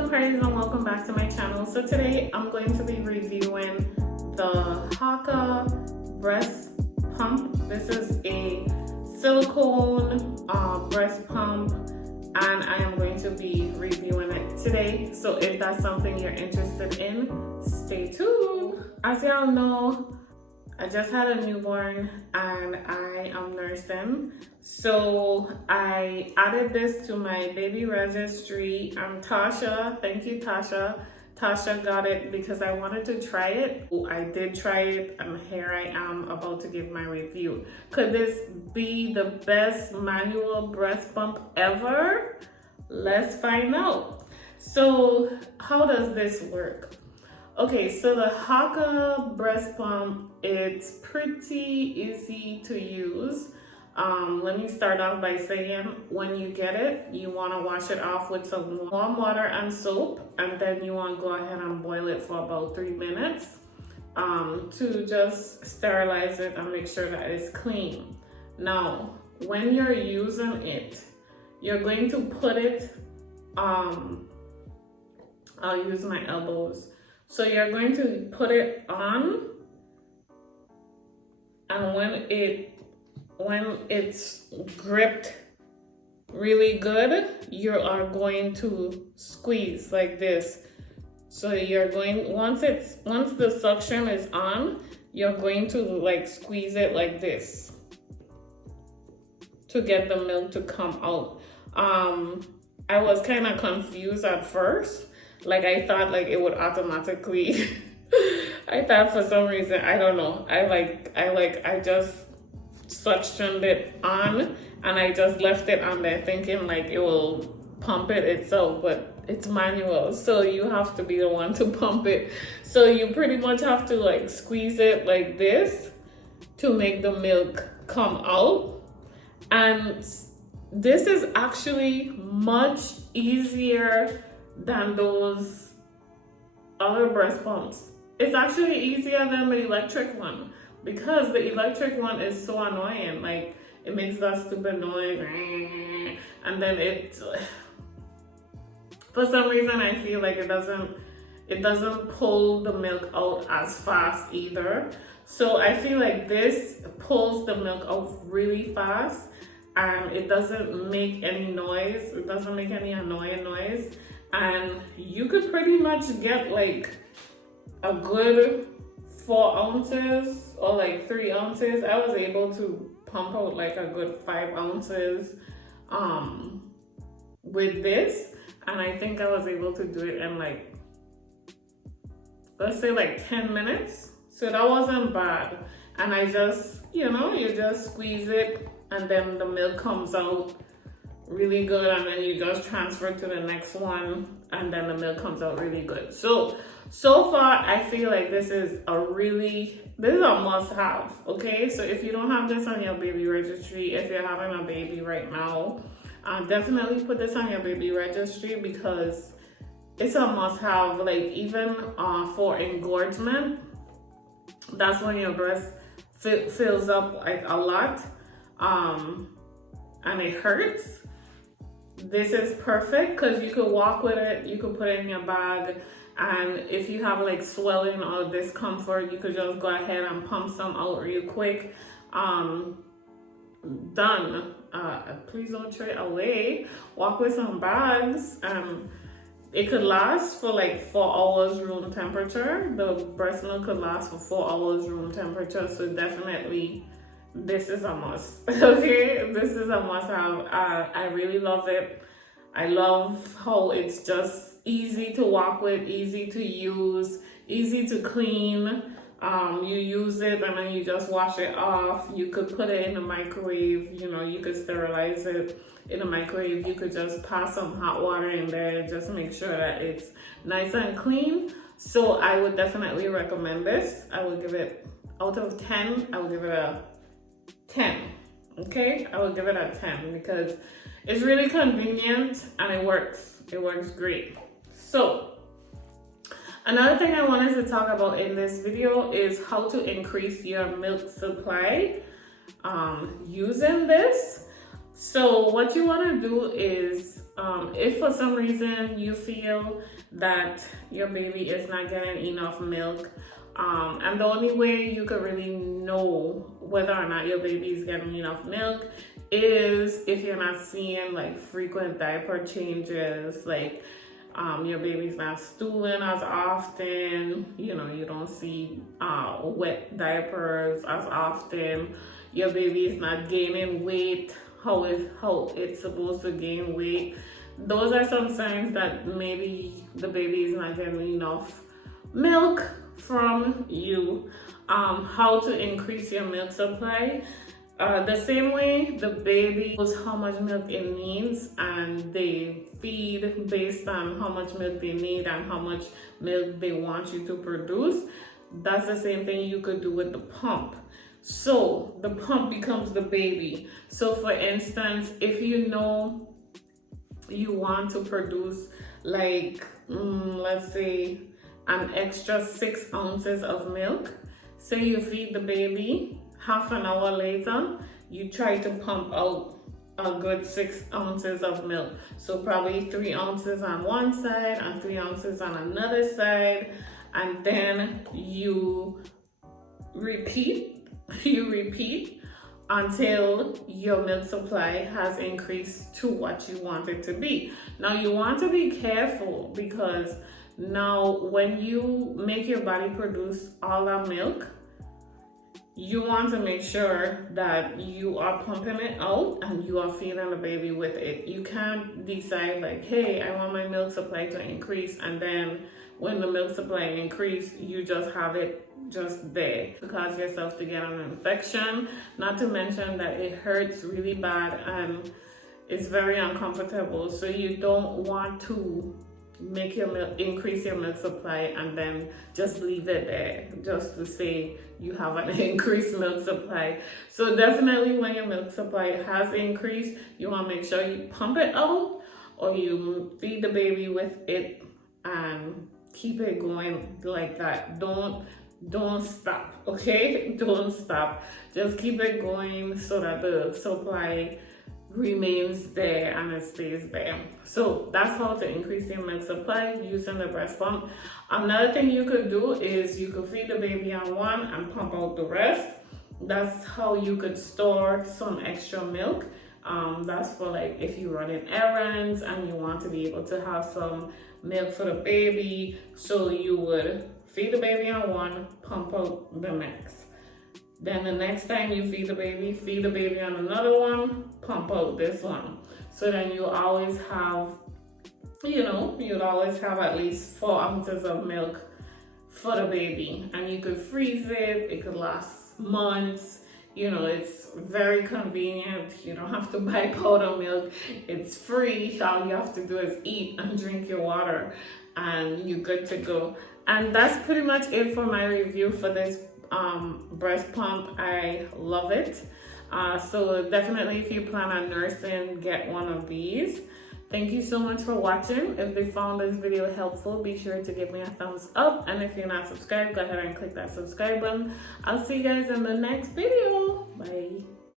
What's up, parties, and welcome back to my channel. So today I'm going to be reviewing the Haakaa breast pump. This is a silicone breast pump, and I am going to be reviewing it today. So if that's something you're interested in, stay tuned. As y'all know, I just had a newborn and I am nursing. So I added this to my baby registry. I'm Tasha. Thank you, Tasha. Tasha got it because I wanted to try it. I did try it, and here I am about to give my review. Could this be the best manual breast pump ever? Let's find out. So how does this work? Okay, so the Haakaa breast pump, it's pretty easy to use. Let me start off by saying, when you get it, you want to wash it off with some warm water and soap, and then you want to go ahead and boil it for about 3 minutes to just sterilize it and make sure that it's clean. Now, when you're using it, you're going to put it, I'll use my elbows. So you're going to put it on, and when it's gripped really good, you are going to squeeze like this. So you're going, once the suction is on, you're going to like squeeze it like this to get the milk to come out. I was kind of confused at first. Like, I thought like it would automatically I thought for some reason, I don't know, I just suctioned it on and I just left it on there thinking like it will pump it itself, but it's manual, so you have to be the one to pump it. So you pretty much have to like squeeze it like this to make the milk come out. And this is actually much easier than those other breast pumps. It's actually easier than the electric one, because the electric one is so annoying. Like, it makes that stupid noise, and then it, for some reason, I feel like it doesn't pull the milk out as fast either. So I feel like this pulls the milk out really fast, and it doesn't make any noise. It doesn't make any annoying noise. And you could pretty much get like a good 4 ounces or like 3 ounces. I was able to pump out like a good 5 ounces with this, and I think I was able to do it in like, let's say like 10 minutes. So that wasn't bad. And I just, you just squeeze it and then the milk comes out really good, and then you just transfer to the next one and then the milk comes out really good. So far I feel like this is a must-have. Okay, so if you don't have this on your baby registry, if you're having a baby right now, definitely put this on your baby registry, because it's a must-have. Like, even for engorgement, that's when your breast fills up like a lot and it hurts. This is perfect because you could walk with it, you could put it in your bag, and if you have like swelling or discomfort, you could just go ahead and pump some out real quick. Done. Please don't throw it away. Walk with some bags. It could last for like 4 hours room temperature. The breast milk could last for 4 hours room temperature, so definitely this is a must. Okay, this is a must have. I really love it. I love how it's just easy to walk with, easy to use, easy to clean. You use it and then you just wash it off. You could put it in the microwave, you could sterilize it in the microwave. You could just pass some hot water in there, just make sure that it's nice and clean. So I would definitely recommend this. I would give it, out of 10, I would give it a 10. Okay, I would give it a 10 because it's really convenient and it works great. So another thing I wanted to talk about in this video is how to increase your milk supply using this. So what you want to do is If for some reason you feel that your baby is not getting enough milk, and the only way you could really know whether or not your baby is getting enough milk is if you're not seeing like frequent diaper changes, like your baby's not stooling as often, you know, you don't see wet diapers as often, your baby is not gaining weight how it's supposed to gain weight. Those are some signs that maybe the baby is not getting enough milk from you. How to increase your milk supply? The same way the baby knows how much milk it needs, and they feed based on how much milk they need and how much milk they want you to produce. That's the same thing you could do with the pump. So the pump becomes the baby. So for instance, if you know you want to produce like let's say an extra 6 ounces of milk, so you feed the baby, half an hour later you try to pump out a good 6 ounces of milk. So probably 3 ounces on one side and 3 ounces on another side, and then you repeat until your milk supply has increased to what you want it to be. Now you want to be careful, because now when you make your body produce all that milk, you want to make sure that you are pumping it out and you are feeding the baby with it. You can't decide like, hey, I want my milk supply to increase, and then when the milk supply increase, you just have it just there to cause yourself to get an infection. Not to mention that it hurts really bad and it's very uncomfortable. So you don't want to make your milk, increase your milk supply and then just leave it there just to say you have an increased milk supply. So definitely when your milk supply has increased, you want to make sure you pump it out or you feed the baby with it and keep it going like that. Don't stop, okay? Don't stop. Just keep it going so that the supply remains there and it stays there. So that's how to increase your milk supply using the breast pump. Another thing you could do is you could feed the baby on one and pump out the rest. That's how you could store some extra milk. That's for like if you're running errands and you want to be able to have some milk for the baby. So you would feed the baby on one, pump out the next. Then the next time you feed the baby on another one, pump out this one. So then you always have, you know, you'd always have at least 4 ounces of milk for the baby. And you could freeze it could last months. You know, it's very convenient. You don't have to buy powder milk. It's free. All you have to do is eat and drink your water and you're good to go. And that's pretty much it for my review for this breast pump. I love it. So definitely if you plan on nursing, get one of these. Thank you so much for watching. If you found this video helpful, be sure to give me a thumbs up. And if you're not subscribed, go ahead and click that subscribe button. I'll see you guys in the next video. Bye.